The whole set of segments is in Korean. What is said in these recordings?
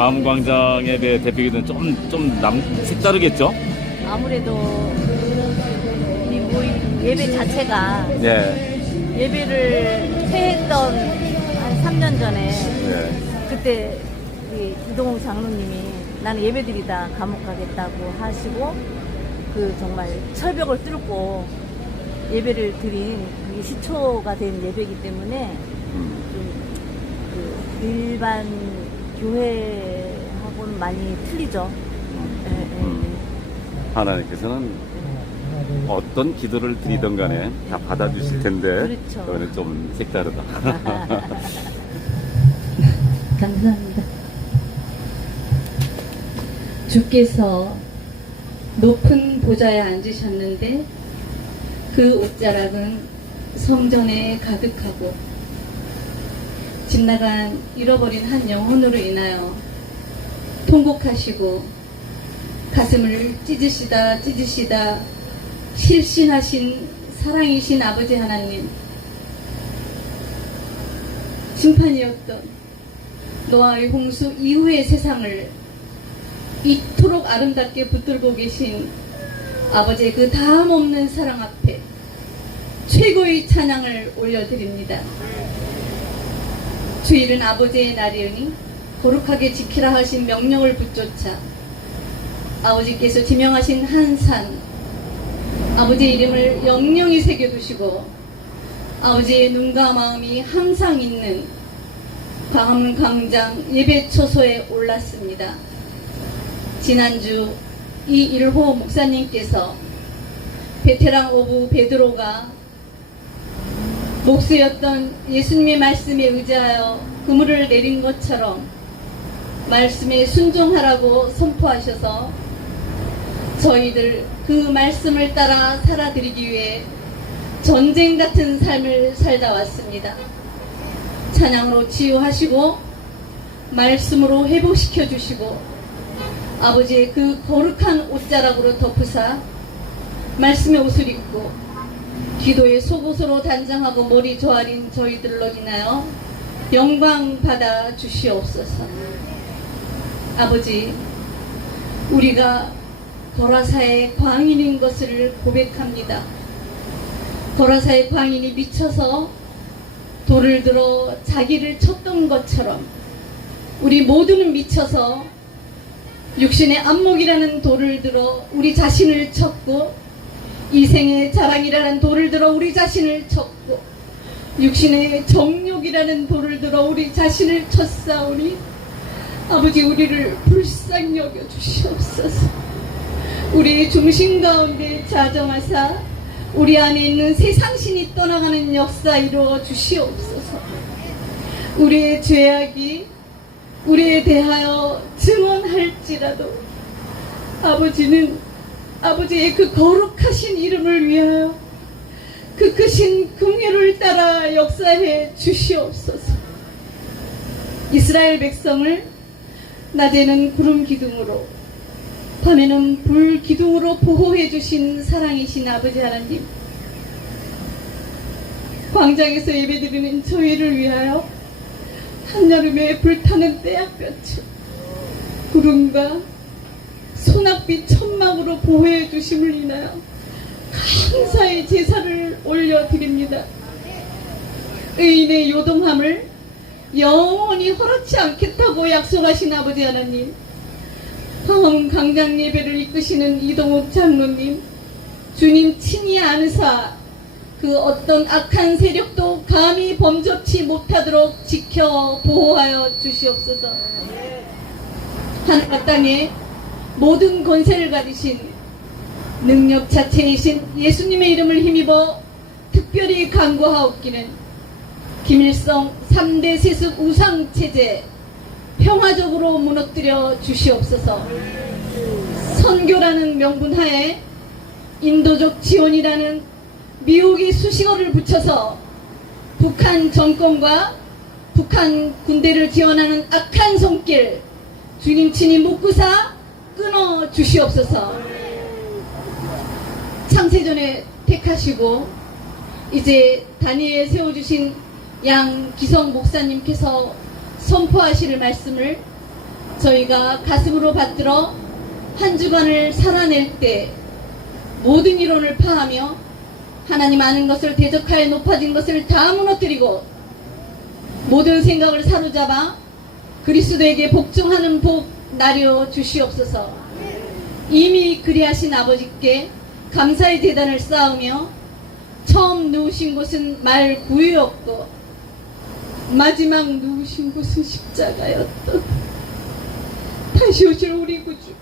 광화문광장 예배 대표기는 좀좀 색다르겠죠? 아무래도 이 모임 예배 자체가 예. 예배를 회했던 한 3년 전에 예. 그때 이 이동욱 장로님이 나는 예배드리다 감옥 가겠다고 하시고 그 정말 철벽을 뚫고 예배를 드린 그게 시초가 된 예배이기 때문에 음. 좀그 일반 교회하고는 많이 틀리죠. 예, 예, 음. 하나님께서는 어떤 기도를 드리던 간에 다 받아주실 텐데 그렇죠. 그거는 좀 색다르다. 감사합니다. 주께서 높은 보좌에 앉으셨는데 그 옷자락은 성전에 가득하고 집 나간 잃어버린 한 영혼으로 인하여 통곡하시고 가슴을 찢으시다 찢으시다 실신하신 사랑이신 아버지 하나님 심판이었던 노아의 홍수 이후의 세상을 이토록 아름답게 붙들고 계신 아버지의 그 다음 없는 사랑 앞에 최고의 찬양을 올려드립니다. 주일은 아버지의 날이오니 거룩하게 지키라 하신 명령을 붙쫓아 아버지께서 지명하신 한 산 아버지의 이름을 영영히 새겨두시고 아버지의 눈과 마음이 항상 있는 광화문 광장 예배 초소에 올랐습니다. 지난주 이일호 목사님께서 베테랑 오브 베드로가 목수였던 예수님의 말씀에 의지하여 그물을 내린 것처럼 말씀에 순종하라고 선포하셔서 저희들 그 말씀을 따라 살아드리기 위해 전쟁 같은 삶을 살다 왔습니다. 찬양으로 치유하시고 말씀으로 회복시켜 주시고 아버지의 그 거룩한 옷자락으로 덮으사 말씀의 옷을 입고 기도의 속옷으로 단장하고 머리 조아린 저희들로 인하여 영광 받아 주시옵소서. 아버지, 우리가 거라사의 광인인 것을 고백합니다. 거라사의 광인이 미쳐서 돌을 들어 자기를 쳤던 것처럼 우리 모두는 미쳐서 육신의 안목이라는 돌을 들어 우리 자신을 쳤고 이 생의 자랑이라는 돌을 들어 우리 자신을 쳤고 육신의 정욕이라는 돌을 들어 우리 자신을 쳤사오니 아버지 우리를 불쌍히 여겨 주시옵소서. 우리 중심 가운데 자정하사 우리 안에 있는 세상신이 떠나가는 역사 이루어 주시옵소서. 우리의 죄악이 우리에 대하여 증언할지라도 아버지는 아버지의 그 거룩하신 이름을 위하여 그 크신 긍휼을 따라 역사해 주시옵소서. 이스라엘 백성을 낮에는 구름 기둥으로 밤에는 불 기둥으로 보호해 주신 사랑이신 아버지 하나님. 광장에서 예배드리는 저희를 위하여 한여름에 불타는 떼약볕을 구름과 소낙빛 천막으로 보호해 주심을 인하여 감사의 제사를 올려드립니다. 의인의 요동함을 영원히 허락치 않겠다고 약속하신 아버지 하나님 광화문 강장 예배를 이끄시는 이동욱 장로님 주님 친히 아느사 그 어떤 악한 세력도 감히 범접치 못하도록 지켜 보호하여 주시옵소서. 하늘 땅에 모든 권세를 가지신 능력 자체이신 예수님의 이름을 힘입어 특별히 간구하옵기는 김일성 3대 세습 우상 체제 평화적으로 무너뜨려 주시옵소서. 선교라는 명분 하에 인도적 지원이라는 미혹의 수식어를 붙여서 북한 정권과 북한 군대를 지원하는 악한 손길 주님 친히 묶으사 끊어 주시옵소서. 창세전에 택하시고 이제 단위에 세워주신 양 기성 목사님께서 선포하실 말씀을 저희가 가슴으로 받들어 한 주간을 살아낼 때 모든 이론을 파하며 하나님 아는 것을 대적하여 높아진 것을 다 무너뜨리고 모든 생각을 사로잡아 그리스도에게 복종하는 복 나려 주시옵소서. 이미 그리하신 아버지께 감사의 대단을 쌓으며 처음 누우신 곳은 말 구유였고 마지막 누우신 곳은 십자가였던 다시 오실 우리 구주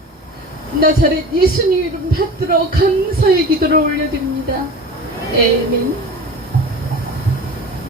나사렛 예수님 이름 받들어 감사의 기도를 올려드립니다. 에멘.